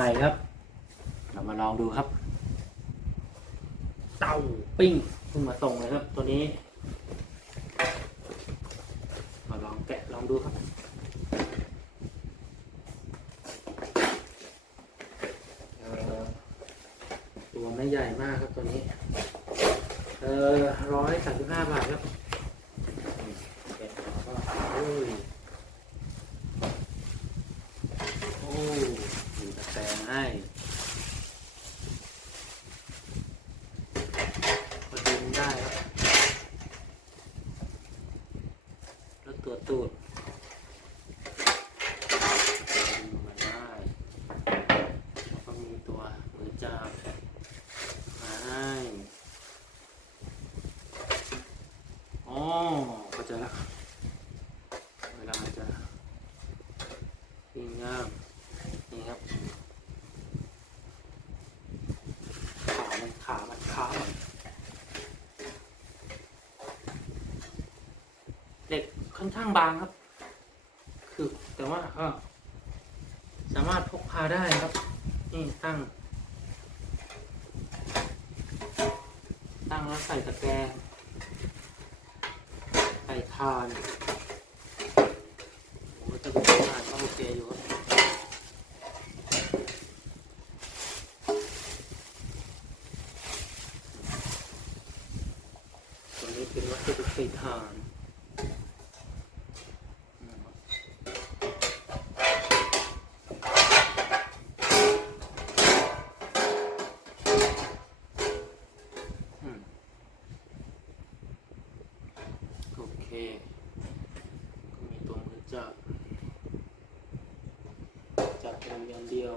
ใหม่ครับ เรามาลองดูครับ เต่าปิ้งเพิ่งมาส่งเลยครับ ตัวนี้ มาลองแกะลองดูครับตัวไม่ใหญ่มากครับตัวนี้ เออร้อยสามสิบห้าบาทครับนี่แกะแล้วก็โอ้ยโอ้มี ตะแกรงให้ก็ดึงได้ครับแล้วตัวตูดดึงมาได้แล้วก็มีตัวมือจับมาให้อ๋อเข้าใจแล้วเวลาจะปิ้งย่างนี่ครับ ขามันขามันขามัน เหล็กค่อนข้างบางครับ คือแต่ว่าก็สามารถพกพาได้ครับ นี่ตั้ง ตั้งแล้วใส่ตะแกรงใส่ทานโอ้จะเป็นทานก็โอเคอยู่ครับตัวนี้เป็นวัสดุใส่ทาน เค ก็มีตัวมือจับ จับเป็นอันเดียว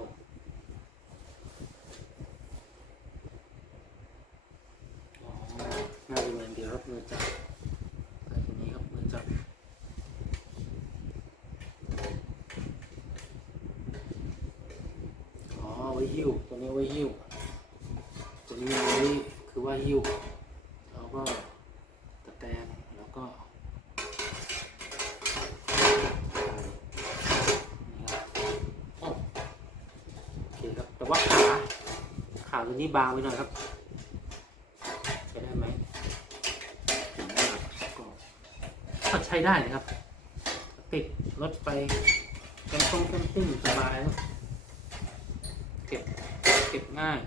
อ๋อน่าจะเป็นอันเดียวครับมือจับใส่ตัวนี้ครับมือจับอ๋อไว้หิ้วตัวนี้ไว้หิ้วตัวนี้ไว้คือว่าหิ้วแล้วก็ตะแกรงแล้วก็โอ้โอเคครับ แต่ว่าขาขา ตัวนี้บางไปหน่อยครับใช้ได้ไหมก็ใช้ได้นะครับ ติดรถไปแคมป์ตงแคมปิ้งสบายครับเก็บเก็บง่าย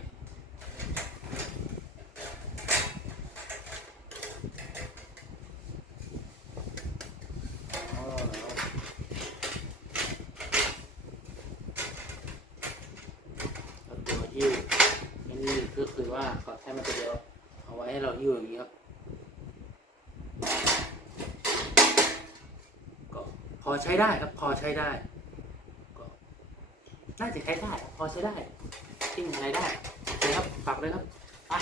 อ๋อ ก็คือว่าขอแค่มันจะเดียวเอาไว้ให้เราหิ้วอย่างนี้ครับก็พอใช้ได้ครับพอใช้ได้ก็น่าจะใช้ได้พอใช้ได้ทิ้งอะไรได้นะคครับฝากเลยครับไป